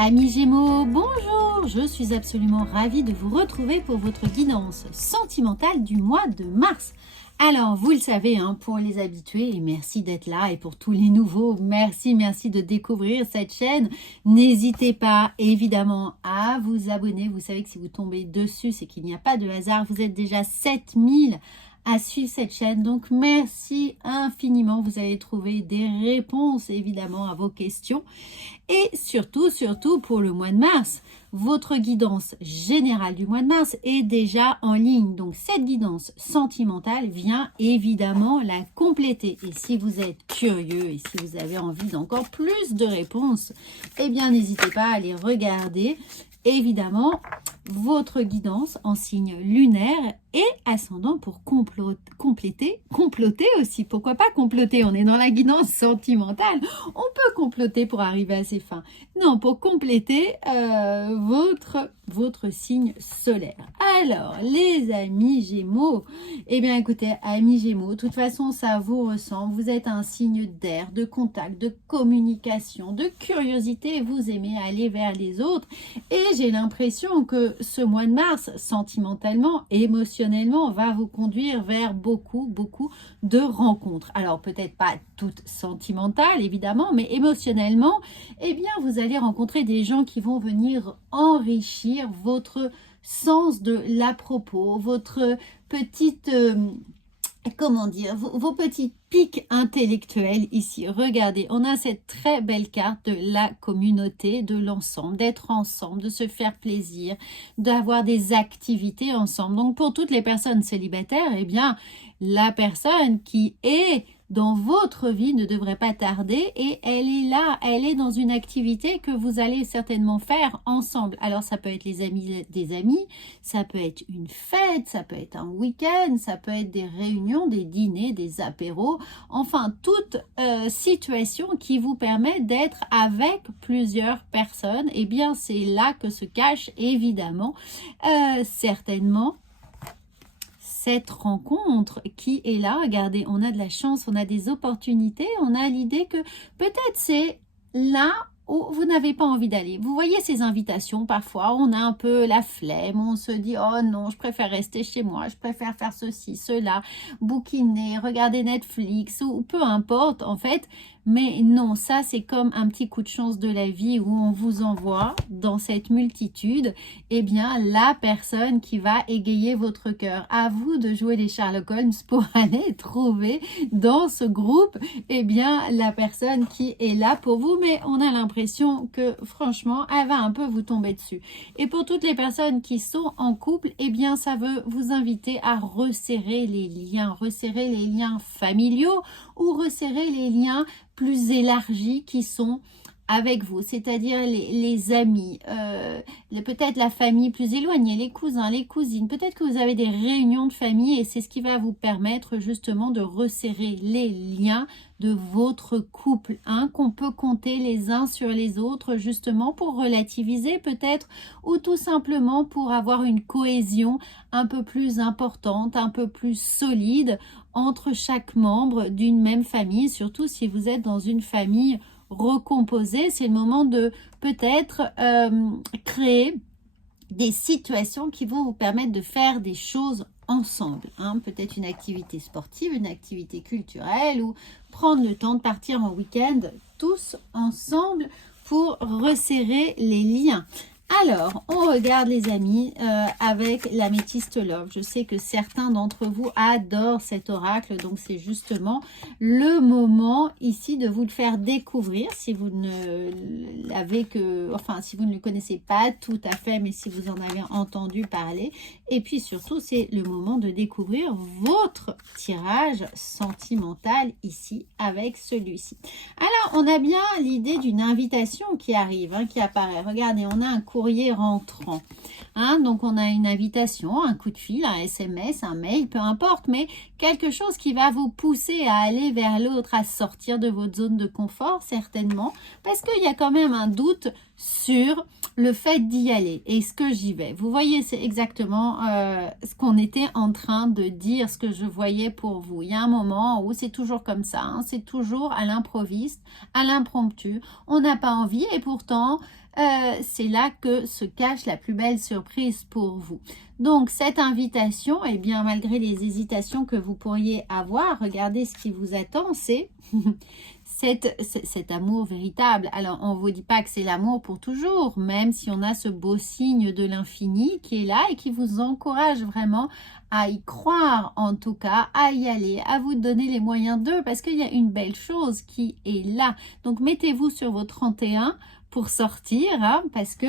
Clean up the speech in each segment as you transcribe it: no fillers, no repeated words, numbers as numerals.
Amis Gémeaux, bonjour! Je suis absolument ravie de vous retrouver pour votre guidance sentimentale du mois de mars. Alors, vous le savez, pour les habitués, et merci d'être là, et pour tous les nouveaux, merci de découvrir cette chaîne. N'hésitez pas, évidemment, à vous abonner. Vous savez que si vous tombez dessus, c'est qu'il n'y a pas de hasard. Vous êtes déjà 7000 à suivre cette chaîne, donc merci infiniment. Vous allez trouver des réponses, évidemment, à vos questions. Et surtout, pour le mois de mars, votre guidance générale du mois de mars est déjà en ligne. Donc, cette guidance sentimentale vient évidemment la compléter. Et si vous êtes curieux et si vous avez envie d'encore plus de réponses, eh bien, n'hésitez pas à aller regarder, évidemment, votre guidance en signe lunaire et ascendant pour comploter aussi. Pourquoi pas comploter? On est dans la guidance sentimentale. On peut comploter pour arriver à ses fins. Non, pour compléter votre signe solaire. Alors, les amis Gémeaux, eh bien écoutez, amis Gémeaux, de toute façon, ça vous ressemble. Vous êtes un signe d'air, de contact, de communication, de curiosité. Vous aimez aller vers les autres. Et j'ai l'impression que ce mois de mars, sentimentalement, émotionnellement, va vous conduire vers beaucoup de rencontres. Alors, peut-être pas toutes sentimentales, évidemment, mais émotionnellement, eh bien, vous allez rencontrer des gens qui vont venir enrichir votre sens de l'à-propos, votre petite... vos petites pics intellectuelles ici. Regardez, on a cette très belle carte de la communauté, de l'ensemble, d'être ensemble, de se faire plaisir, d'avoir des activités ensemble. Donc, pour toutes les personnes célibataires, eh bien, la personne qui est dans votre vie ne devrait pas tarder et elle est là, elle est dans une activité que vous allez certainement faire ensemble. Alors, ça peut être les amis des amis, ça peut être une fête, ça peut être un week-end, ça peut être des réunions, des dîners, des apéros, enfin, toute situation qui vous permet d'être avec plusieurs personnes. Eh bien, c'est là que se cache évidemment, certainement, cette rencontre qui est là. Regardez, on a de la chance, on a des opportunités, on a l'idée que peut-être c'est là où vous n'avez pas envie d'aller. Vous voyez ces invitations, parfois on a un peu la flemme, on se dit oh non, je préfère rester chez moi, je préfère faire ceci, cela, bouquiner, regarder Netflix ou peu importe en fait. Mais non, ça c'est comme un petit coup de chance de la vie où on vous envoie dans cette multitude, eh bien la personne qui va égayer votre cœur. À vous de jouer les Sherlock Holmes pour aller trouver dans ce groupe, eh bien la personne qui est là pour vous. Mais on a l'impression que franchement, elle va un peu vous tomber dessus. Et pour toutes les personnes qui sont en couple, eh bien ça veut vous inviter à resserrer les liens familiaux ou resserrer les liens plus élargis qui sont avec vous, c'est-à-dire les amis, peut-être la famille plus éloignée, les cousins, les cousines, peut-être que vous avez des réunions de famille et c'est ce qui va vous permettre justement de resserrer les liens de votre couple, qu'on peut compter les uns sur les autres justement pour relativiser peut-être ou tout simplement pour avoir une cohésion un peu plus importante, un peu plus solide entre chaque membre d'une même famille, surtout si vous êtes dans une famille recomposée. C'est le moment de peut-être créer des situations qui vont vous permettre de faire des choses ensemble, peut-être une activité sportive, une activité culturelle ou prendre le temps de partir en week-end tous ensemble pour resserrer les liens. Alors, on regarde les amis avec l'améthyste Love. Je sais que certains d'entre vous adorent cet oracle, donc c'est justement le moment ici de vous le faire découvrir si vous ne l'avez si vous ne le connaissez pas tout à fait, mais si vous en avez entendu parler. Et puis surtout, c'est le moment de découvrir votre tirage sentimental ici avec celui-ci. Alors, on a bien l'idée d'une invitation qui arrive, qui apparaît. Regardez, on a un courrier rentrant. Donc, on a une invitation, un coup de fil, un SMS, un mail, peu importe, mais quelque chose qui va vous pousser à aller vers l'autre, à sortir de votre zone de confort, certainement, parce qu'il y a quand même un doute sur le fait d'y aller. Est-ce que j'y vais? Vous voyez, c'est exactement ce qu'on était en train de dire, ce que je voyais pour vous. Il y a un moment où c'est toujours comme ça, c'est toujours à l'improviste, à l'impromptu. On n'a pas envie et pourtant, c'est là que se cache la plus belle surprise pour vous. Donc, cette invitation, eh bien, malgré les hésitations que vous pourriez avoir, regardez ce qui vous attend, c'est cet amour véritable. Alors, on ne vous dit pas que c'est l'amour pour toujours, même si on a ce beau signe de l'infini qui est là et qui vous encourage vraiment à y croire, en tout cas, à y aller, à vous donner les moyens d'eux, parce qu'il y a une belle chose qui est là. Donc, mettez-vous sur vos 31 pour sortir, hein, parce que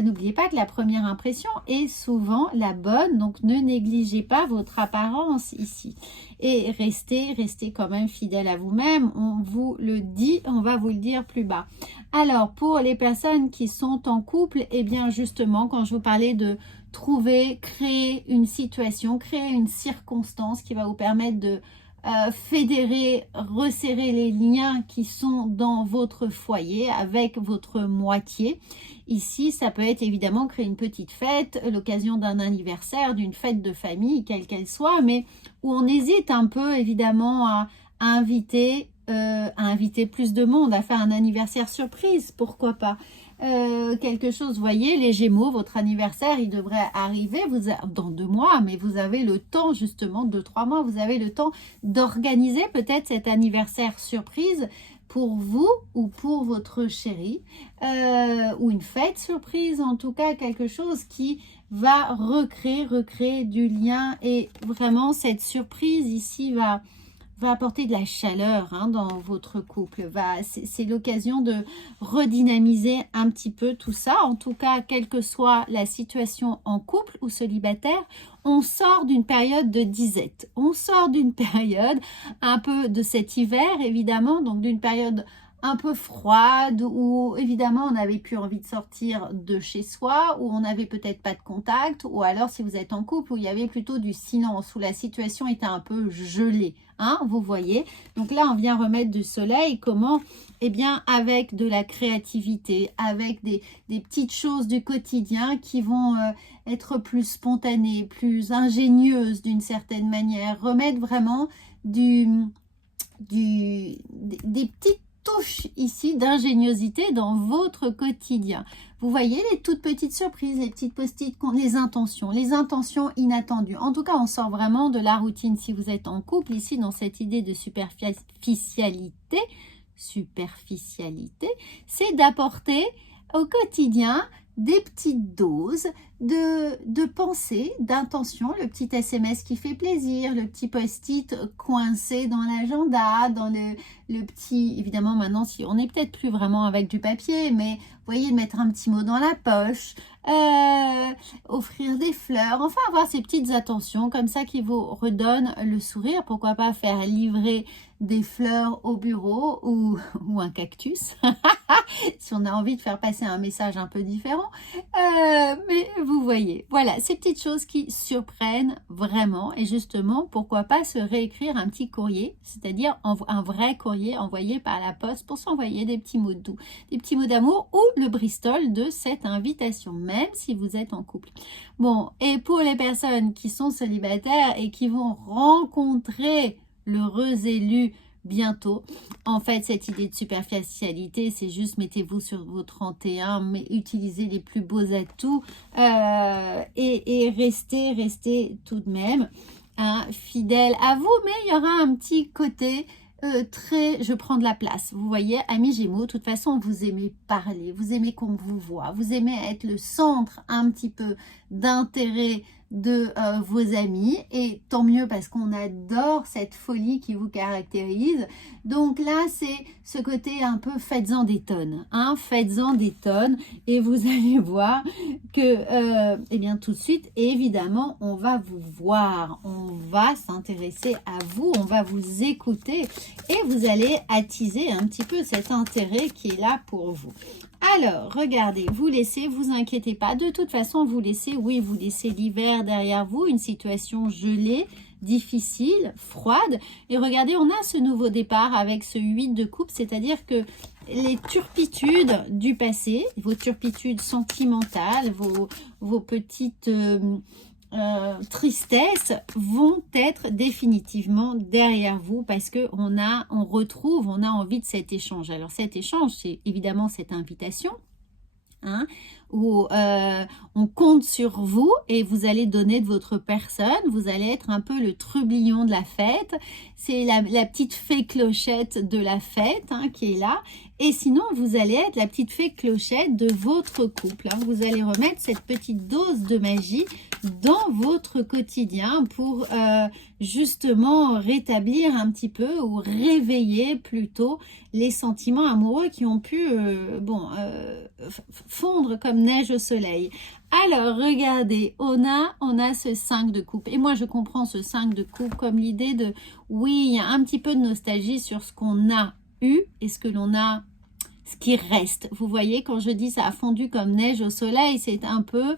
n'oubliez pas que la première impression est souvent la bonne, donc ne négligez pas votre apparence ici. Et restez quand même fidèle à vous-même, on vous le dit, on va vous le dire plus bas. Alors, pour les personnes qui sont en couple, eh bien justement, quand je vous parlais de trouver, créer une situation, créer une circonstance qui va vous permettre de fédérer, resserrer les liens qui sont dans votre foyer avec votre moitié. Ici, ça peut être évidemment créer une petite fête, l'occasion d'un anniversaire, d'une fête de famille, quelle qu'elle soit, mais où on hésite un peu évidemment à inviter plus de monde, à faire un anniversaire surprise, pourquoi pas. Quelque chose, voyez, les Gémeaux, votre anniversaire, il devrait arriver dans 2 mois, mais vous avez le temps, justement, 2-3 mois, vous avez le temps d'organiser peut-être cet anniversaire surprise pour vous ou pour votre chéri, ou une fête surprise, en tout cas, quelque chose qui va recréer du lien, et vraiment, cette surprise ici va apporter de la chaleur, hein, dans votre couple. C'est l'occasion de redynamiser un petit peu tout ça. En tout cas, quelle que soit la situation en couple ou célibataire, on sort d'une période de disette. On sort d'une période un peu de cet hiver, évidemment, donc d'une période un peu froide, où évidemment on n'avait plus envie de sortir de chez soi, où on n'avait peut-être pas de contact, ou alors si vous êtes en couple, où il y avait plutôt du silence, où la situation était un peu gelée, hein, vous voyez. Donc là on vient remettre du soleil, comment? Eh bien avec de la créativité, avec des petites choses du quotidien qui vont être plus spontanées, plus ingénieuses d'une certaine manière, remettre vraiment des petites touche ici d'ingéniosité dans votre quotidien. Vous voyez les toutes petites surprises, les petites post-it, les intentions inattendues. En tout cas, on sort vraiment de la routine si vous êtes en couple, ici dans cette idée de superficialité, c'est d'apporter au quotidien des petites doses de pensée, d'intention, le petit SMS qui fait plaisir, le petit post-it coincé dans l'agenda, dans le petit, évidemment maintenant si on n'est peut-être plus vraiment avec du papier, mais vous voyez, mettre un petit mot dans la poche, offrir des fleurs, enfin avoir ces petites attentions comme ça qui vous redonnent le sourire. Pourquoi pas faire livrer des fleurs au bureau ou un cactus si on a envie de faire passer un message un peu différent, mais vous voyez, voilà, ces petites choses qui surprennent vraiment. Et justement, pourquoi pas se réécrire un petit courrier, c'est-à-dire un vrai courrier envoyé par la poste pour s'envoyer des petits mots doux, des petits mots d'amour, ou le Bristol de cette invitation, même si vous êtes en couple. Bon, et pour les personnes qui sont célibataires et qui vont rencontrer l'heureux élu bientôt, en fait, cette idée de superficialité, c'est juste mettez-vous sur vos 31, mais utilisez les plus beaux atouts, et restez tout de même, hein, fidèle à vous, mais il y aura un petit côté très, je prends de la place. Vous voyez, amis Gémeaux, de toute façon, vous aimez parler, vous aimez qu'on vous voit, vous aimez être le centre un petit peu d'intérêt de vos amis, et tant mieux parce qu'on adore cette folie qui vous caractérise. Donc là, c'est ce côté un peu faites-en des tonnes, hein, faites-en des tonnes, et vous allez voir que, eh bien tout de suite, évidemment, on va vous voir, on va s'intéresser à vous, on va vous écouter, et vous allez attiser un petit peu cet intérêt qui est là pour vous. Alors, regardez, vous laissez, vous inquiétez pas, de toute façon, vous laissez l'hiver derrière vous, une situation gelée, difficile, froide. Et regardez, on a ce nouveau départ avec ce 8 de coupe, c'est-à-dire que les turpitudes du passé, vos turpitudes sentimentales, vos petites tristesses vont être définitivement derrière vous, parce que on a envie de cet échange. Alors cet échange, c'est évidemment cette invitation hein, où on compte sur vous et vous allez donner de votre personne, vous allez être un peu le trublion de la fête, c'est la petite fée clochette de la fête, hein, qui est là, et sinon vous allez être la petite fée clochette de votre couple, hein. Vous allez remettre cette petite dose de magie dans votre quotidien pour justement rétablir un petit peu ou réveiller plutôt les sentiments amoureux qui ont pu fondre comme neige au soleil. Alors, regardez, on a ce 5 de coupe. Et moi, je comprends ce 5 de coupe comme l'idée de, oui, il y a un petit peu de nostalgie sur ce qu'on a eu et ce que l'on a, ce qui reste. Vous voyez, quand je dis ça a fondu comme neige au soleil, c'est un peu...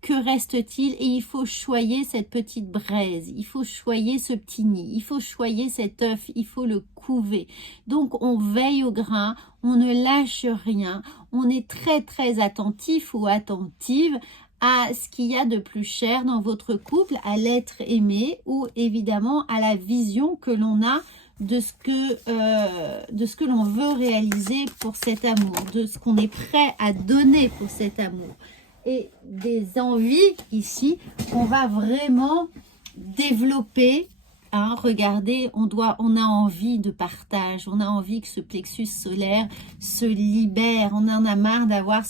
que reste-t-il? Et il faut choyer cette petite braise, il faut choyer ce petit nid, il faut choyer cet œuf, il faut le couver. Donc on veille au grain, on ne lâche rien, on est très très attentif ou attentive à ce qu'il y a de plus cher dans votre couple, à l'être aimé ou évidemment à la vision que l'on a de ce que l'on veut réaliser pour cet amour, de ce qu'on est prêt à donner pour cet amour. Et des envies ici, on va vraiment développer. Hein, regardez, on a envie de partage, on a envie que ce plexus solaire se libère, on en a marre d'avoir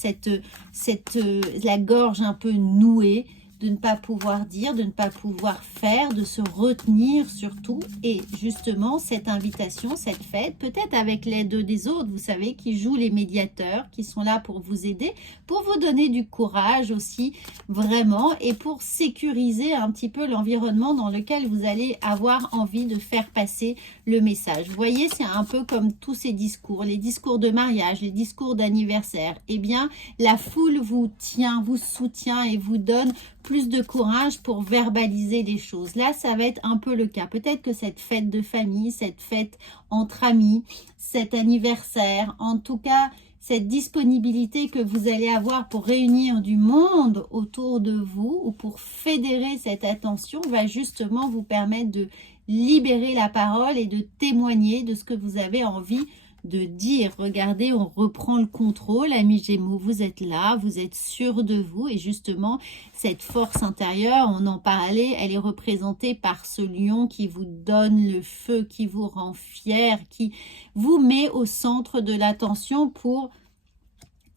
la gorge un peu nouée, de ne pas pouvoir dire, de ne pas pouvoir faire, de se retenir surtout. Et justement, cette invitation, cette fête, peut-être avec l'aide des autres, vous savez, qui jouent les médiateurs, qui sont là pour vous aider, pour vous donner du courage aussi, vraiment, et pour sécuriser un petit peu l'environnement dans lequel vous allez avoir envie de faire passer le message. Vous voyez, c'est un peu comme tous ces discours, les discours de mariage, les discours d'anniversaire. Eh bien, la foule vous tient, vous soutient et vous donne plus de courage pour verbaliser les choses. Là, ça va être un peu le cas. Peut-être que cette fête de famille, cette fête entre amis, cet anniversaire, en tout cas, cette disponibilité que vous allez avoir pour réunir du monde autour de vous ou pour fédérer cette attention va justement vous permettre de libérer la parole et de témoigner de ce que vous avez envie de dire. Regardez, on reprend le contrôle, amis Gémeaux, vous êtes là, vous êtes sûr de vous et justement cette force intérieure, on en parlait, elle est représentée par ce lion qui vous donne le feu, qui vous rend fier, qui vous met au centre de l'attention pour,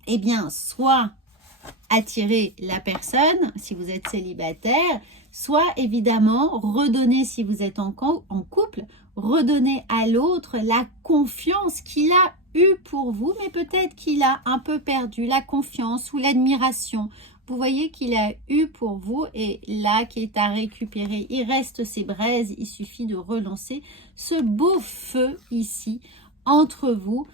eh bien, soit attirer la personne si vous êtes célibataire, soit évidemment redonner si vous êtes en couple, redonner à l'autre la confiance qu'il a eue pour vous, mais peut-être qu'il a un peu perdu la confiance ou l'admiration. Vous voyez qu'il a eu pour vous et là qui est à récupérer. Il reste ces braises, il suffit de relancer ce beau feu ici entre vous.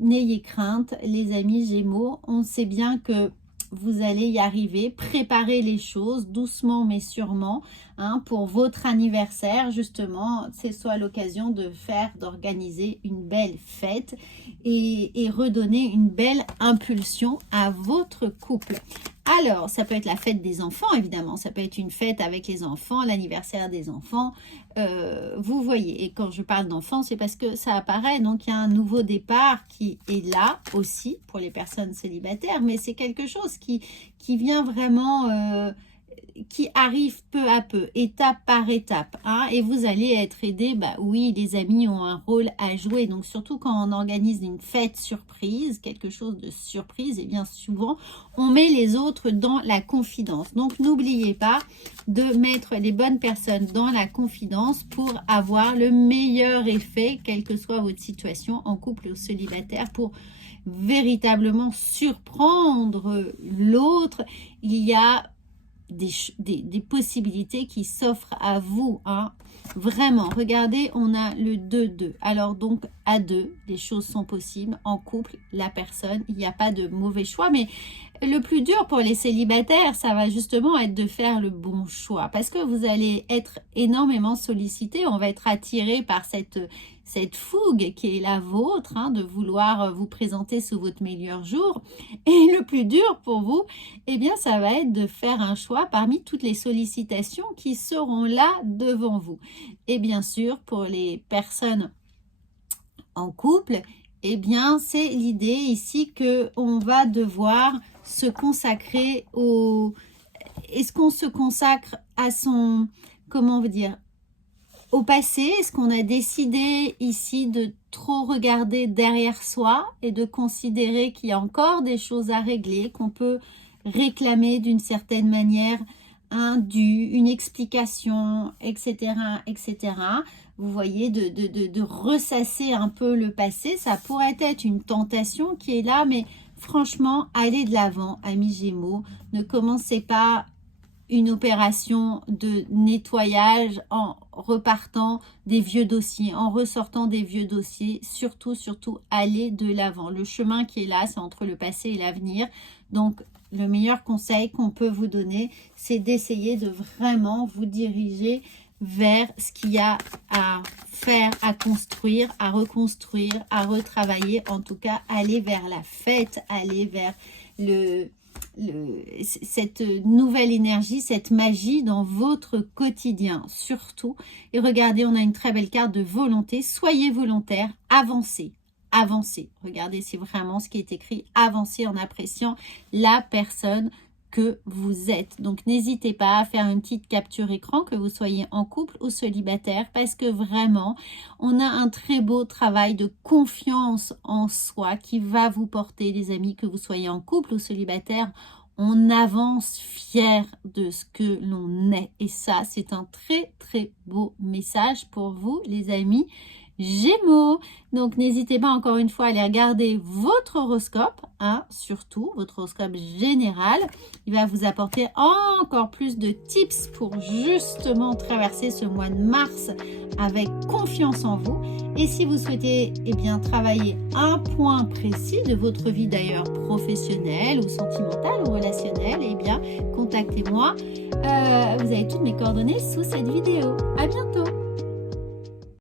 N'ayez crainte les amis Gémeaux, on sait bien que vous allez y arriver, préparez les choses doucement mais sûrement, hein, pour votre anniversaire justement, ce soit l'occasion d'organiser une belle fête et redonner une belle impulsion à votre couple. Alors, ça peut être la fête des enfants, évidemment. Ça peut être une fête avec les enfants, l'anniversaire des enfants. Vous voyez, et quand je parle d'enfants, c'est parce que ça apparaît. Donc, il y a un nouveau départ qui est là aussi pour les personnes célibataires. Mais c'est quelque chose qui vient vraiment... qui arrive peu à peu, étape par étape, hein, et vous allez être aidé. Bah oui, les amis ont un rôle à jouer, donc surtout quand on organise une fête surprise, quelque chose de surprise, et bien souvent on met les autres dans la confidence. Donc n'oubliez pas de mettre les bonnes personnes dans la confidence pour avoir le meilleur effet, quelle que soit votre situation, en couple ou célibataire, pour véritablement surprendre l'autre. Il y a des possibilités qui s'offrent à vous, hein. Vraiment, regardez, on a le 2-2. Alors donc, à deux, les choses sont possibles. En couple, la personne, il n'y a pas de mauvais choix. Mais le plus dur pour les célibataires, ça va justement être de faire le bon choix. Parce que vous allez être énormément sollicité. On va être attiré par cette fougue qui est la vôtre, hein, de vouloir vous présenter sous votre meilleur jour. Et le plus dur pour vous, eh bien, ça va être de faire un choix parmi toutes les sollicitations qui seront là devant vous. Et bien sûr, pour les personnes en couple, eh bien, c'est l'idée ici que on va devoir se consacrer au... Est-ce qu'on se consacre à son... Comment vous dire? Au passé, est-ce qu'on a décidé ici de trop regarder derrière soi et de considérer qu'il y a encore des choses à régler, qu'on peut réclamer d'une certaine manière un dû, une explication, etc., etc. Vous voyez, de ressasser un peu le passé, ça pourrait être une tentation qui est là, mais franchement, allez de l'avant, amis Gémeaux. Ne commencez pas une opération de nettoyage en repartant des vieux dossiers, en ressortant des vieux dossiers. Surtout, surtout, allez de l'avant. Le chemin qui est là, c'est entre le passé et l'avenir. Donc, le meilleur conseil qu'on peut vous donner, c'est d'essayer de vraiment vous diriger vers ce qu'il y a à faire, à construire, à reconstruire, à retravailler. En tout cas, aller vers la fête, aller vers cette nouvelle énergie, cette magie dans votre quotidien surtout. Et regardez, on a une très belle carte de volonté. Soyez volontaire, avancez, avancez. Regardez, c'est vraiment ce qui est écrit. Avancez en appréciant la personne que vous êtes. Donc, n'hésitez pas à faire une petite capture écran, que vous soyez en couple ou célibataire, parce que vraiment, on a un très beau travail de confiance en soi qui va vous porter, les amis, que vous soyez en couple ou célibataire. On avance fier de ce que l'on est. Et ça, c'est un très, très beau message pour vous, les amis Gémeaux. Donc, n'hésitez pas encore une fois à aller regarder votre horoscope, hein, surtout votre horoscope général. Il va vous apporter encore plus de tips pour justement traverser ce mois de mars avec confiance en vous. Et si vous souhaitez travailler un point précis de votre vie d'ailleurs professionnelle ou sentimentale ou relationnelle, contactez-moi. Vous avez toutes mes coordonnées sous cette vidéo. À bientôt!